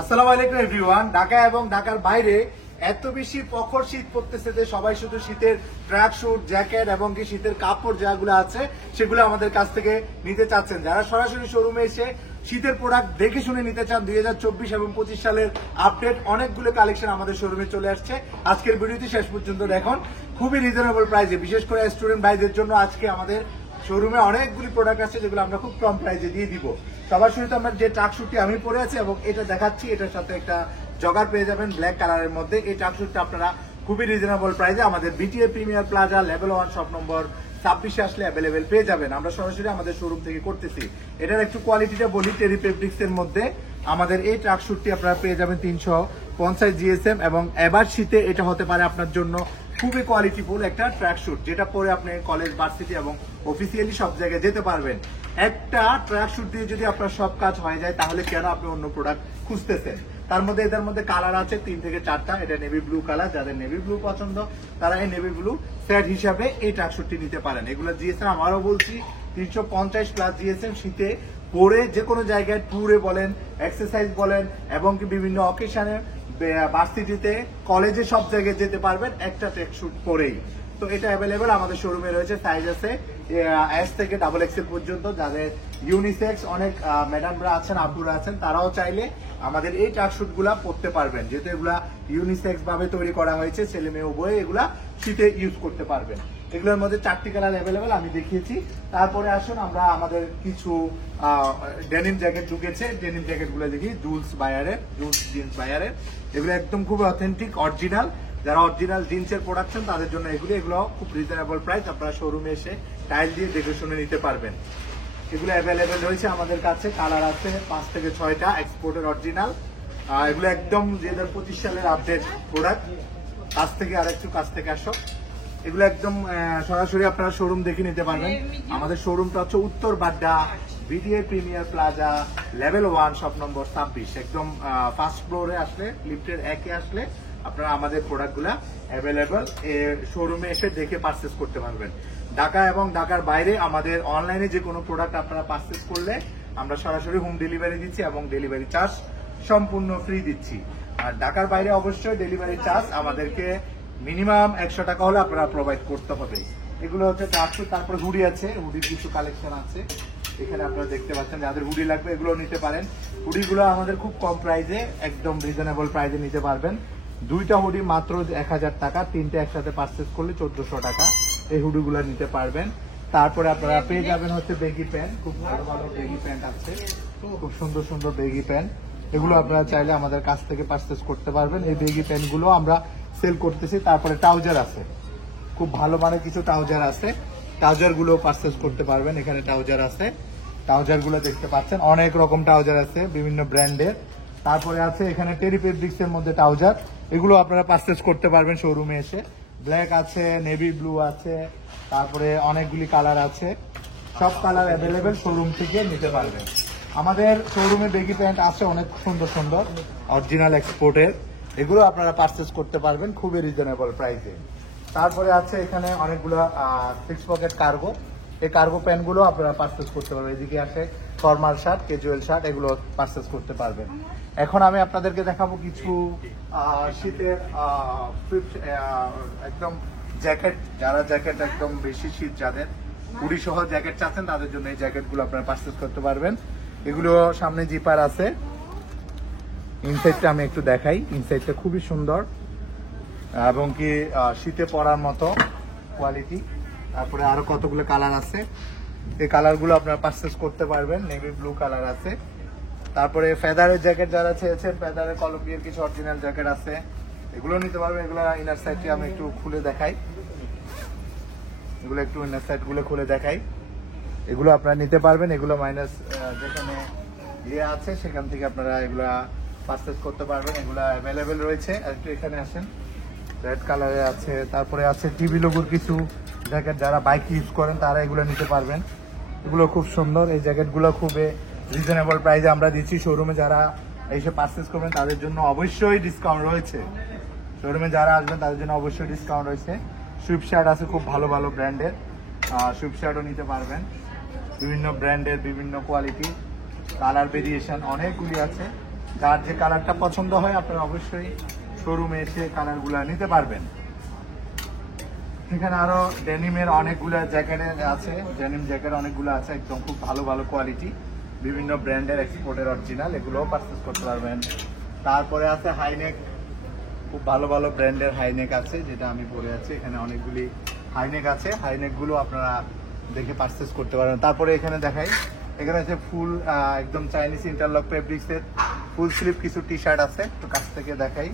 আসসালামু আলাইকুম এভরিওয়ান। ঢাকা এবং ঢাকার বাইরে এত বেশি প্রখর শীত পড়তেছে যে সবাই শুধু শীতের ট্র্যাক শুট, জ্যাকেট এবং কি শীতের কাপড় যেগুলো আছে সেগুলো আমাদের কাছ থেকে নিতে চাচ্ছেন। যারা সরাসরি শোরুমে এসে শীতের প্রোডাক্ট দেখে শুনে নিতে চান, 2024 এবং 25 সালের আপডেট অনেকগুলো কালেকশন আমাদের শোরুমে চলে আসছে। আজকের ভিডিওটি শেষ পর্যন্ত দেখুন, খুবই রিজনেবল প্রাইসে, বিশেষ করে স্টুডেন্ট ভাইদের জন্য আজকে আমাদের শোরুমে অনেকগুলি প্রোডাক্ট আছে যেগুলো আমরা খুব কম প্রাইসে দিয়ে দিব। সবার শুরুতে আমরা যে ট্রাকশুটটি আমি পরে আছি এবং এটা দেখাচ্ছি, এটার সাথে একটা জগার পেয়ে যাবেন ব্ল্যাক কালারের মধ্যে। এই ট্রাকশুটটা আপনারা খুবই রিজনেবল প্রাইসে আমাদের BTA premier plaza level 1 shop নম্বর 26 আসলে অ্যাভেলেবেল পেয়ে যাবেন। আমরা সরাসরি আমাদের শোরুম থেকে করতেছি। এটার একটু কোয়ালিটিটা বলি, টেরি ফেব্রিক্স এর মধ্যে আমাদের এই ট্রাকশুটটি আপনারা পেয়ে যাবেন 350 জিএসএম এবং এবার শীতে এটা হতে পারে আপনার জন্য খুবই কোয়ালিটিফুল একটা ট্র্যাকশুট, যেটা পরে আপনি কলেজ, ভার্সিটি এবং অফিসিয়ালি সব জায়গায় যেতে পারবেন। একটা ট্র্যাকশুট দিয়ে যদি আপনার সব কাজ হয়ে যায় তাহলে কেন আপনি অন্য প্রোডাক্ট খুঁজতেছেন? তার মধ্যে এদের মধ্যে কালার আছে 3 থেকে 4টা। এটা নেভি ব্লু কালার, যাদের নেভি ব্লু পছন্দ তারা এই নেভি ব্লু সেট হিসাবে এই ট্র্যাকশুটটি নিতে পারেন। এগুলো জিএসএম আমারও বলছি 350 প্লাস জিএসএম, শীতে পরে যে কোনো জায়গায় ট্যুরে বলেন, এক্সারসাইজ বলেন এবং কি বিভিন্ন অকেশনে, ভার্সিটিতে, কলেজে সব জায়গায় যেতে পারবেন একটা ট্র্যাকশুট পরেই। তো এটা অ্যাভেলেবেল আমাদের শোরুমে রয়েছে, সাইজ আছে এস থেকে ডাবল এক্সেল পর্যন্ত। যাদের ইউনিসেক্স অনেক ম্যাডামরা আছেন, আপুরা আছেন, তারাও চাইলে আমাদের এই ট্র্যাকশুট গুলা পরতে পারবেন, যেহেতু এগুলা ইউনিসেক্স ভাবে তৈরি করা হয়েছে, ছেলে মেয়ে উভয়ে এগুলা শীতে ইউজ করতে পারবেন। এগুলোর মধ্যে 4টি কালার অ্যাভেলেবেল আমি দেখিয়েছি। তারপরে আসুন আমরা আমাদের কিছু ডেনিম জ্যাকেট ঢুকেছে, ডেনিম জ্যাকেট গুলো দেখি, জুলস বায়ারের, জুলস জিন্স বায়ারের। এগুলো একদম খুব অথেন্টিক অরিজিনাল, যারা অরিজিনাল জিন্সের প্রোডাকশন তাদের জন্য এগুলো খুব রিজনেবল প্রাইস। আপনারা শোরুমে এসে টাইল দিয়ে দেখে শুনে নিতে পারবেন। এগুলো অ্যাভেলেবেল রয়েছে আমাদের কাছে, কালার আছে 5 থেকে 6টা, এক্সপোর্টের অরিজিনাল। এগুলো একদম 2025 সালের আপডেট প্রোডাক্ট। কাছ থেকে আরেকটু কাছ থেকে আসো, এগুলো একদম সরাসরি আপনারা শোরুম দেখে নিতে পারবেন। আমাদের শোরুমটা হচ্ছে উত্তর Badda, BDA premier plaza level 1 shop নম্বর 26, একদম ফার্স্ট ফ্লোরে আসলে, লিফটের 1-এ আসলে আপনারা আমাদের প্রোডাক্টগুলো অ্যাভেলেবল শোরুমে এসে দেখে পারচেস করতে পারবেন। ঢাকা এবং ঢাকার বাইরে আমাদের অনলাইনে যে কোনো প্রোডাক্ট আপনারা পারচেস করলে আমরা সরাসরি হোম ডেলিভারি দিচ্ছি এবং ডেলিভারি চার্জ সম্পূর্ণ ফ্রি দিচ্ছি। আর ঢাকার বাইরে অবশ্যই ডেলিভারি চার্জ আমাদেরকে মিনিমাম 100 টাকা হলে আপনারা প্রোভাইড করতে হবে। এগুলো হচ্ছে ট্রাকশুট। তারপর হুডি আছে, হুডির কিছু কালেকশন আছে এখানে আপনারা দেখতে পাচ্ছেন। যাদের হুডি লাগবে এগুলো নিতে পারেন। হুডিগুলো আমাদের খুব কম প্রাইসে, একদম রিজনেবল প্রাইসে নিতে পারবেন। 2টা হুডি মাত্র 1000 টাকা, 3টে একসাথে পারচেস করলে 1400 টাকা এই হুডিগুলো নিতে পারবেন। তারপরে আপনারা পেয়ে যাবেন হচ্ছে বেগি প্যান্ট, খুব ভালো ভালো বেগি প্যান্ট আছে, খুব সুন্দর সুন্দর বেগি প্যান্ট। এগুলো আপনারা চাইলে আমাদের কাছ থেকে পারচেস করতে পারবেন। এই বেগি প্যান্ট গুলো আমরা সেল করতেছি। তারপরে ট্রাউজার আছে, খুব ভালো মানের কিছু ট্রাউজার আছে, ট্রাউজার গুলো পারচেস করতে পারবেন। এখানে ট্রাউজার আছে, ট্রাউজার গুলো দেখতে পাচ্ছেন, অনেক রকম ট্রাউজার আছে বিভিন্ন ব্র্যান্ডের। তারপরে আছে এখানে টেরি ফেব্রিক্স এর মধ্যে ট্রাউজার, এগুলো আপনারা পারচেস করতে পারবেন শোরুমে এসে। ব্ল্যাক আছে, নেভি ব্লু আছে, তারপরে অনেকগুলি কালার আছে, সব কালার অ্যাভেলেবেল শোরুম থেকে নিতে পারবেন। আমাদের শোরুমে বেগি প্যান্ট আছে অনেক সুন্দর সুন্দর অরিজিনাল এক্সপোর্টের, এগুলো আপনারা পারচেস করতে পারবেন খুবই রিজনেবল প্রাইসে। তারপরে আছে এখানে অনেকগুলো 6 পকেট কার্গো, এই কার্গো প্যান্টগুলো আপনারা পারচেস করতে পারবেন। এদিকে আছে ফর্মাল শার্ট, ক্যাজুয়াল শার্ট, এগুলো পারচেস করতে পারবেন। এখন আমি আপনাদেরকে দেখাবো কিছু শীতের একদম জ্যাকেট, যারা জ্যাকেট একদম বেশি শীত, যাদের হুডি সহ জ্যাকেট চাচ্ছেন তাদের জন্য এই জ্যাকেটগুলো আপনারা পারচেস করতে পারবেন। এগুলো সামনে জিপার আছে, ইনসাইডটা আমি একটু দেখাই, ইনসাইডটা খুবই সুন্দর এবং কি শীতে পরার মতো কোয়ালিটি। তারপরে আরো কতগুলো কালার আছে, এই কালারগুলো আপনারা পারচেস করতে পারবেন। নেভি ব্লু কালার আছে। তারপরে ফেদারের জ্যাকেট যারা চেয়েছেন, ফেদারের কলম্বিয়ার কিছু অরিজিনাল জ্যাকেট আছে, এগুলো নিতে পারবেন। এগুলো ইনার সাইডটি আমি একটু খুলে দেখাই, এগুলো একটু ইনার সাইড গুলো খুলে দেখাই, এগুলো আপনারা নিতে পারবেন। এগুলো মাইনাস যেখানে ইয়ে আছে সেখান থেকে আপনারা এগুলা পারচেস করতে পারবেন। এগুলো অ্যাভেলেবেল রয়েছে। একটু এখানে আসেন, রেড কালারে আছে। তারপরে আছে টিভি লোগোর কিছু জ্যাকেট, যারা বাইক ইউজ করেন তারা এগুলো নিতে পারবেন। এগুলো খুব সুন্দর, এই জ্যাকেটগুলো খুবই রিজনেবল প্রাইসে আমরা দিচ্ছি। শোরুমে যারা এসে পারচেস করবেন তাদের জন্য অবশ্যই ডিসকাউন্ট রয়েছে, শোরুমে যারা আসবেন তাদের জন্য অবশ্যই ডিসকাউন্ট রয়েছে। সুইফট শার্ট আছে খুব ভালো ভালো ব্র্যান্ডের, সুইফট শার্টও নিতে পারবেন, বিভিন্ন ব্র্যান্ডের বিভিন্ন কোয়ালিটি, কালার ভেরিয়েশন অনেকগুলি আছে। যার যে কালারটা পছন্দ হয় আপনারা অবশ্যই শোরুমে এসে কালারগুলো নিতে পারবেন। এখানে আরো ডেনিমের অনেকগুলো জ্যাকেট আছে, ডেনিম জ্যাকেট অনেকগুলো আছে, একদম খুব ভালো ভালো কোয়ালিটি, বিভিন্ন ব্র্যান্ডের এক্সপোর্টের অরিজিনাল, এগুলোও পারচেস করতে পারবেন। তারপরে আছে হাইনেক, খুব ভালো ভালো ব্র্যান্ডের হাইনেক আছে, যেটা আমি পরে আছি। এখানে অনেকগুলি হাইনেক আছে, হাইনেকগুলো আপনারা দেখে পারচেস করতে পারবেন। তারপরে এখানে দেখাই, এখানে আছে ফুল একদম চাইনিজ ইন্টারলক ফেব্রিক্সের ফুল স্লিভ কিছু টি শার্ট আছে, একটু কাছ থেকে দেখাই।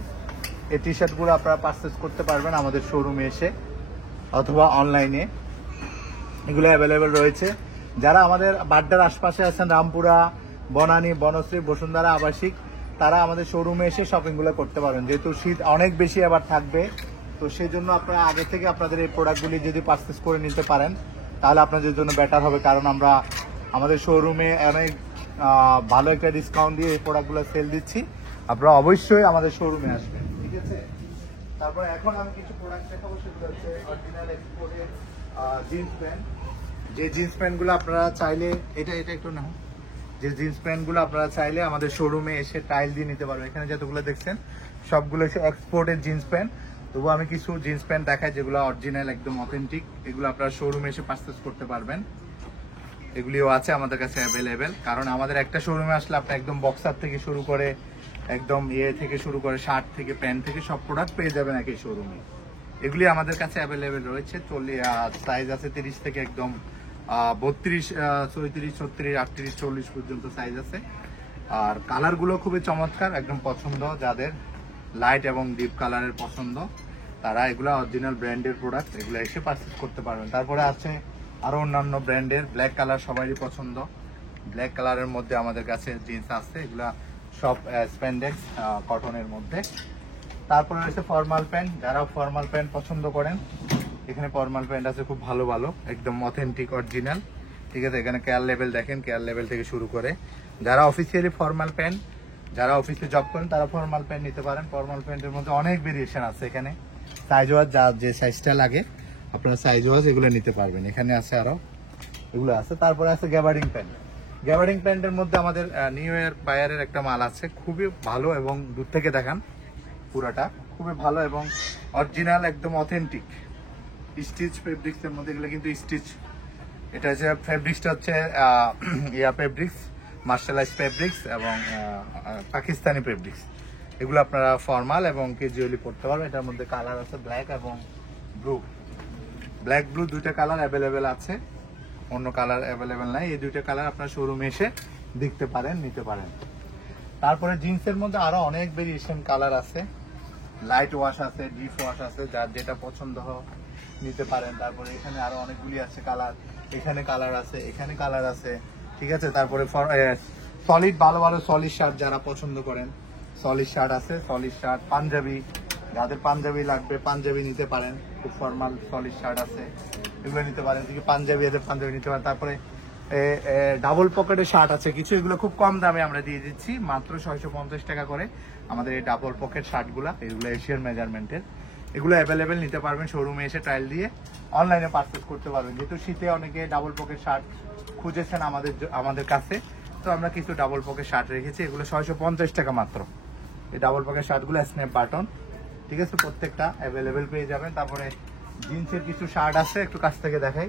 এই টি শার্টগুলো আপনারা পারচেস করতে পারবেন আমাদের শোরুমে এসে অথবা অনলাইনে, এগুলো অ্যাভেলেবেল রয়েছে। যারা আমাদের বাড্ডার আশপাশে আছেন, রামপুরা, বনানী, বনশ্রী, বসুন্ধরা আবাসিক, তারা আমাদের শোরুমে এসে শপিংগুলো করতে পারবেন। যেহেতু শীত অনেক বেশি আবার থাকবে, তো সেই জন্য আপনারা আগে থেকে আপনাদের এই প্রোডাক্টগুলি যদি পারচেস করে নিতে পারেন তাহলে আপনাদের জন্য বেটার হবে। কারণ আমরা আমাদের শোরুমে অনেক ভালো একটা ডিসকাউন্ট দিয়ে এই প্রোডাক্টগুলো সেল দিচ্ছি, আপনারা অবশ্যই আমাদের শোরুমে আসবেন, ঠিক আছে। তারপর এখন আমি কিছু প্রোডাক্ট দেখাবো, সেগুলো হচ্ছে অরিজিনাল এক্সপোর্টের জিন্স প্যান্ট। যে জিন্স প্যান্টগুলো আপনারা চাইলে এটা একটু না, যে জিন্স প্যান্টগুলো আপনারা চাইলে আমাদের শোরুমে এসে টাইল দিয়ে নিতে পারবেন। এখানে যতগুলো দেখছেন সবগুলো হচ্ছে এক্সপোর্টের জিন্স প্যান্ট। তবু আমি কিছু জিন্স প্যান্ট দেখাই যেগুলো অরিজিনাল একদম অথেন্টিক, এগুলো আপনারা শোরুমে এসে পারচেস করতে পারবেন। এগুলিও আছে আমাদের কাছে অ্যাভেলেবেল, কারণ আমাদের একটা শোরুমে আসলে আপনি একদম বক্সার থেকে শুরু করে একদম থেকে শুরু করে শার্ট থেকে প্যান্ট থেকে সব প্রোডাক্ট পেয়ে যাবেন একই শোরুমে। এগুলি আমাদের কাছে অ্যাভেলেবেল রয়েছে। সাইজ আছে 30 থেকে একদম 32, 34, 36, 38, 40 পর্যন্ত সাইজ আছে। আর কালারগুলো খুবই চমৎকার, একদম পছন্দ, যাদের লাইট এবং ডিপ কালারের পছন্দ তারা এগুলো অরিজিনাল ব্র্যান্ডের প্রোডাক্ট, এগুলো এসে পারচেস করতে পারবেন। তারপরে আছে আরো অন্যান্য ব্র্যান্ডের, ব্ল্যাক কালার সবারই পছন্দ, ব্ল্যাক কালারের মধ্যে আমাদের কাছে জিন্স আছে, এগুলা সব স্প্যান্ডেক্স কটনের মধ্যে। তারপরে রয়েছে ফর্মাল প্যান্ট, যারা ফর্মাল প্যান্ট পছন্দ করেন এখানে ফর্মাল প্যান্ট আছে খুব ভালো ভালো, একদম অথেন্টিক অরিজিনাল, ঠিক আছে। এখানে কেয়ার লেভেল দেখেন, কেয়ার লেভেল থেকে শুরু করে যারা অফিসিয়ালি ফর্মাল প্যান্ট, যারা অফিসে জব করেন তারা ফর্মাল প্যান্ট নিতে পারেন। ফর্মাল প্যান্টের মধ্যে অনেক ভেরিয়েশন আছে, এখানে সাইজ ওয়াইজ যার যে সাইজটা লাগে আপনারা সাইজ ওয়াইজ এগুলো নিতে পারবেন। এখানে আছে আরো এগুলো আছে। তারপরে আছে গ্যাবার্ডিং প্যান্ট। গ্যাবার্ডিং প্যান্টের মধ্যে আমাদের নিউ ইয়ার বায়ারের একটা মাল আছে, খুবই ভালো এবং দূর থেকে দেখান পুরাটা খুবই ভালো এবং অরিজিনাল একদম অথেন্টিক স্টিচ ফেব্রিক্স এর মধ্যে, এগুলো কিন্তু স্টিচ, এটা হচ্ছে ফেব্রিক্সটা হচ্ছে ইয়া ফেব্রিক্স, মার্শালাইজ ফেব্রিক্স এবং পাকিস্তানি ফেব্রিক্স। এগুলো আপনারা ফর্মাল এবং ক্যাজুয়ালি পড়তে পারবেন। এটার মধ্যে কালার আছে ব্ল্যাক এবং ব্লু, ব্ল্যাক ব্লু দুইটা কালার অ্যাভেলেবেল আছে, অন্য কালার অ্যাভেলেবেল নাই। এই দুইটা কালার আপনার শোরুমে এসে দেখতে পারেন, নিতে পারেন। তারপরে জিন্সের মধ্যে আরো অনেক ভেরিয়েশন কালার আছে, লাইট ওয়াশ আছে, ডিপ ওয়াশ আছে, যার যেটা পছন্দ হয় নিতে পারেন। তারপরে এখানে আরো অনেকগুলি আছে কালার, এখানে কালার আছে, এখানে কালার আছে, ঠিক আছে। তারপরে সলিড ভালো ভালো সলিড শার্ট যারা পছন্দ করেন, সলিড শার্ট আছে, সলিড শার্ট, পাঞ্জাবি, যাদের পাঞ্জাবি লাগবে পাঞ্জাবি নিতে পারেন, খুব ফর্মাল সলিড শার্ট আছে, এগুলো নিতে পারেন। পাঞ্জাবি আছে, পাঞ্জাবি নিতে পারেন। তারপরে ডাবল পকেটের শার্ট আছে কিছু, এগুলো খুব কম দামে আমরা দিয়ে দিচ্ছি, মাত্র 650 টাকা করে আমাদের এই ডাবল পকেট শার্টগুলো, এগুলো এশিয়ান মেজারমেন্টের, এগুলো অ্যাভেলেবেল নিতে পারবেন শোরুমে এসে ট্রায়াল দিয়ে, অনলাইনে পারচেস করতে পারবেন। যেহেতু শীতে অনেকে ডাবল পকেট শার্ট খুঁজেছেন আমাদের কাছে, তো আমরা কিছু ডাবল পকেট শার্ট রেখেছি, এগুলো 650 টাকা মাত্র। এই ডাবল পকেট শার্টগুলো স্ন্যাপ বাটন, ঠিক আছে, প্রত্যেকটা অ্যাভেলেবেল পেয়ে যাবেন। তারপরে জিন্সের কিছু শার্ট আছে, একটু কাছ থেকে দেখাই।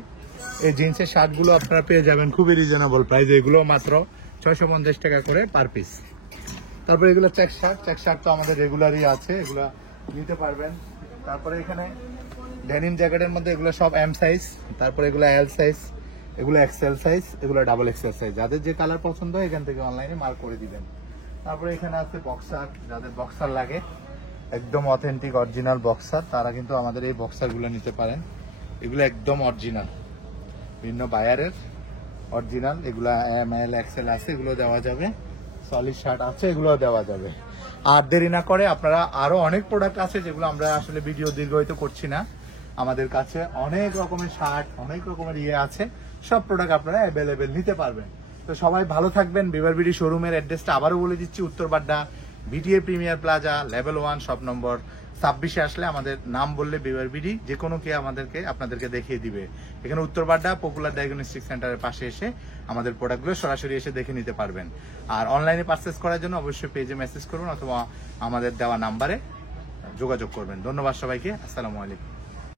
এই জিন্সের শার্টগুলো আপনারা পেয়ে যাবেন খুবই রিজনেবল প্রাইস, এগুলো মাত্র 650 টাকা করে পার পিস। তারপরে এগুলো চেক শার্ট তো আমাদের রেগুলারই আছে, এগুলো নিতে পারবেন। তারপরে এখানে ডেনিম জ্যাকেটের মধ্যে এগুলো সব এম সাইজ, তারপরে এগুলো এল সাইজ, এগুলো এক্সেল সাইজ, এগুলো ডাবল এক্সেল সাইজ, যাদের যে কালার পছন্দ হয় এখান থেকে অনলাইনে মার্ক করে দিবেন। তারপরে এখানে আছে বক্সার, যাদের বক্সার লাগে একদম অথেন্টিক অরিজিনাল বক্সার, তারা কিন্তু আমাদের এই বক্সারগুলো নিতে পারেন। এগুলো একদম অরিজিনাল, বিভিন্ন বায়ারের অরিজিনাল, এগুলো এম এল এক্সেল আছে, এগুলো দেওয়া যাবে। সলিড শার্ট আছে, এগুলো দেওয়া যাবে। আর দেরি না করে আপনারা আরো অনেক প্রোডাক্ট আছে যেগুলো আমরা আসলে ভিডিও দীর্ঘায়িত করছি না, আমাদের কাছে অনেক রকমের শার্ট, অনেক রকমের আছে, সব প্রোডাক্ট আপনারা অ্যাভেলেবেল নিতে পারবেন। তো সবাই ভালো থাকবেন। বিভার বিডি শোরুমের অ্যাড্রেসটা আবারও বলে দিচ্ছি, Uttar Badda BTA premier plaza level 1 shop number 26-এ আসলে আমাদের নাম বললে বিভার বিডি যে কোনো কে আপনাদেরকে দেখিয়ে দিবে। এখানে উত্তর বাড্ডা পপুলার ডায়াগনস্টিক সেন্টারের পাশে এসে আমাদের প্রোডাক্টগুলো সরাসরি এসে দেখে নিতে পারবেন। আর অনলাইনে পারচেস করার জন্য অবশ্যই পেজে মেসেজ করবেন অথবা আমাদের দেওয়া নাম্বারে যোগাযোগ করবেন। ধন্যবাদ সবাইকে, আসসালামু আলাইকুম।